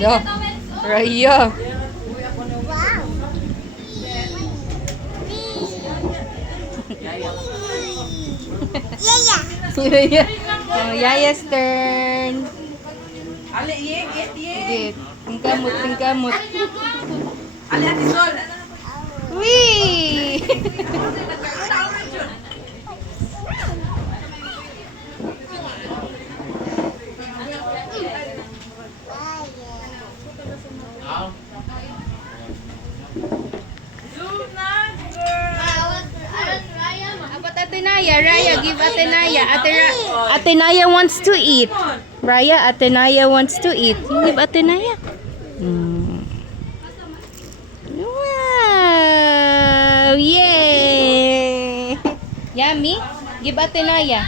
Hala, Raya. Yaya. Oh, Yaya's turn. Ali, yek. Git. Tingkamot, tingkamot. Ali, ati Sol. Wee! Apat Ate Naya, Raya, give Ate Naya. Ate Naya wants to eat. Raya, Ate Naya wants to eat. Give Ate Naya. Wow! Yay! Yummy? Give Ate Naya.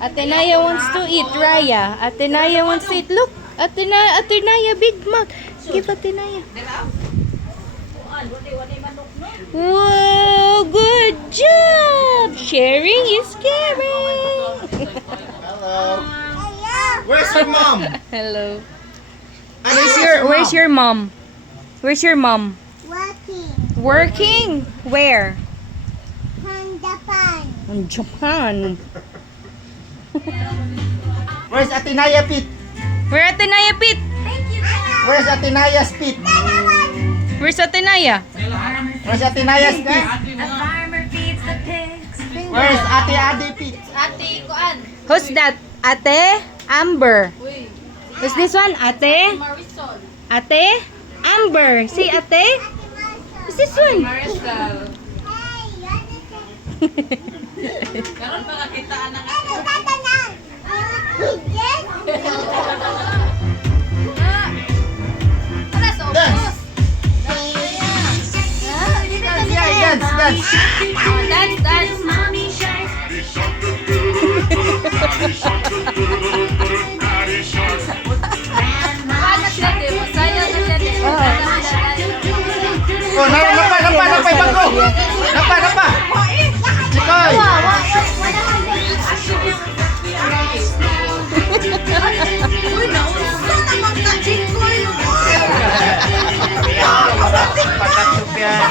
Ate Naya wants to eat, Raya. Ate Naya wants to eat. Look, Ate Naya, big mug. Give Ate Naya. Whoa, good job! Sharing is caring. Hello. Where's your mom? Hello. Where's Where's your mom? Where's your mom? Working Working? Where? on Japan. In Japan. Where's Atenaya Pit? Where Ate Naya Pit? Where's Atenaya's Pit? Where's Ate Naya? Where's Atenaya's Pit? Farmer feeds the pigs. Where's Ate Ade Pit? Ate, kuan. Who's that? Ate Amber. Who's this one? Ate? Marisol. Ate Amber. See Ate? Who's this one? Marisol. Hey, Karon pa kakitaan ng Dance! Yeah, dance! Dance. Paano siya, di? Masaya na siya, di? Oh, napa, bago! Napa! Chikoy! Uy, nauso naman ka, Chikoy. Pagkaksup yan.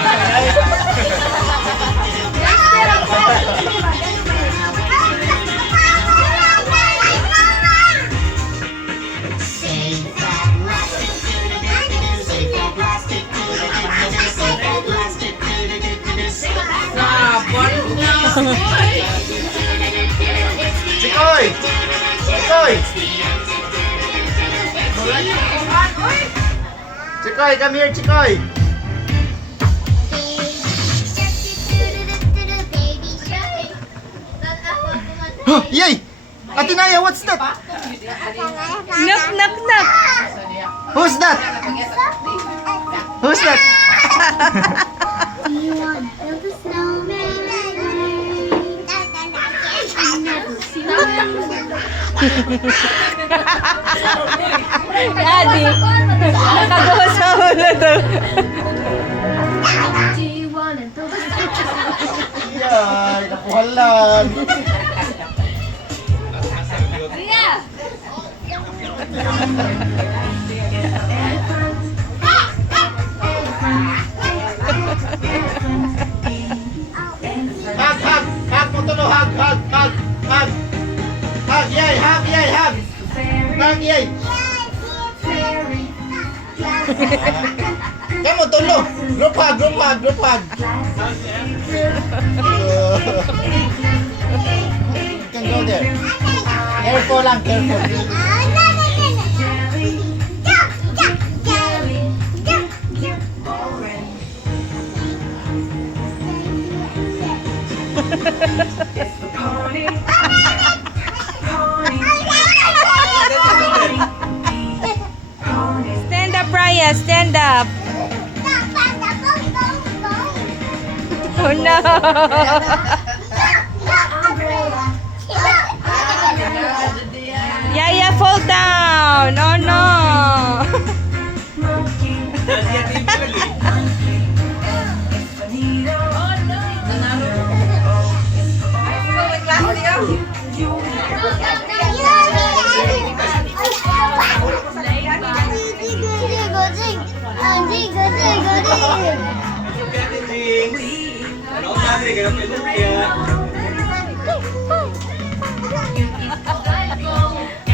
Chikoy! Chikoy, come here, Chikoy! Yay! Atenaya, what's that? Knock, knock, knock. Who's that? Who's that? Do you want to build a snowman? Daddy. Nakagawa sa ulo to. Do you want to build a snowman? Yay, nakuhalan. Hug mo to, no? Hug. Hug, yay, hug. Hug, yay. Come on, Tolo. Group hug. You can go there. Careful lang. Stand up, Raya. Stand up. Oh no. Yaya fall down. Oh no.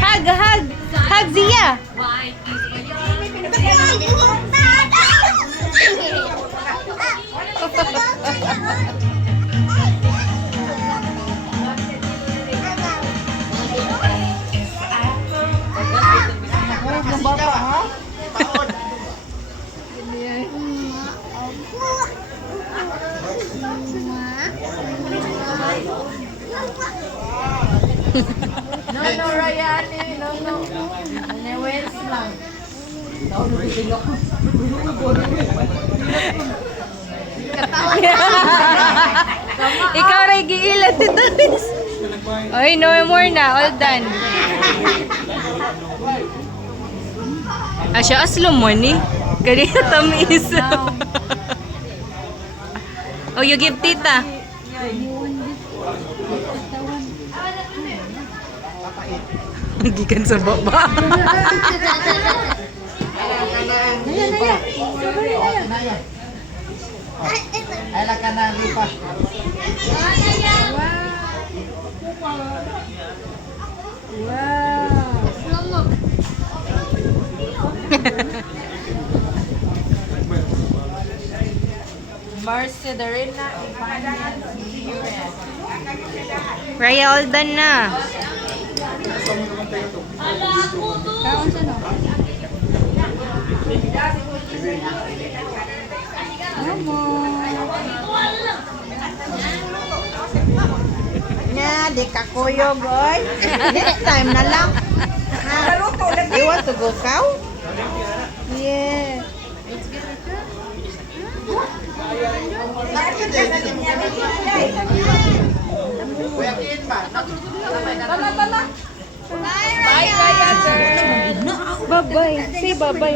Hug, hug. Hug, Zia. No, Ryan. No. Newens lang. Ikaw rin giilat ito. Oy, no more na. All done. Asya aslo mo ni. Kaya tamis. Oh, you give tita. Gikan sa baba. Ay, lang ka na, Ripa. Marcy Darina. Raya, all done na. Nya, di ka kuyog, oy. Next time na lang. You want to go cow? Yeah. Kuya Kin ba? Bye, Ryan, girl. Bye-bye. Say bye-bye.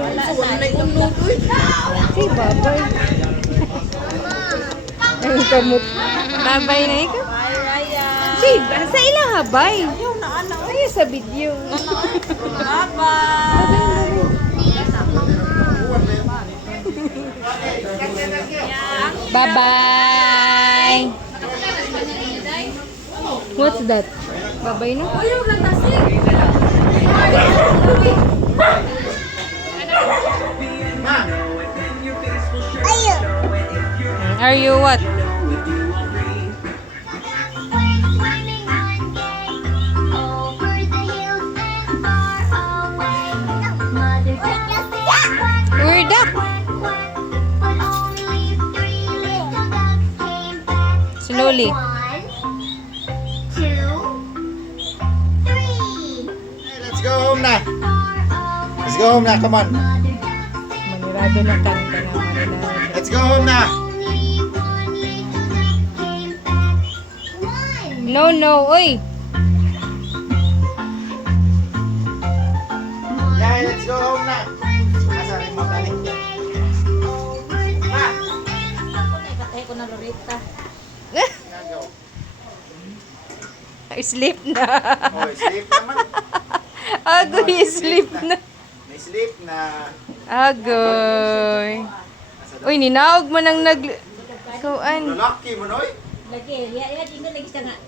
Say bye-bye. Ay, kamot. Bye-bye na ikaw. Bye, Ryan. Say, sa ilang habay. Ay, sa video. Bye-bye. Bye-bye. What's that? Bye-bye na? Are you what? We're duck. Slowly. 1, 2, 3. Hey, let's go home na. Let's go home na, come on. Manirado na kanta na marinado. Let's go home na. No, no. Uy. Yeah, let's go home na. Asa rin mo tali. Ma! Patay ko na Loretta. Go. Sleep na. Oh, sleep naman. Agoy, sleep na. May sleep na. Agoy. Uy, ninawag mo nang nag... Kuan. Lalaki mo, noy. Lagi, ya, tinggal lagi sa nga.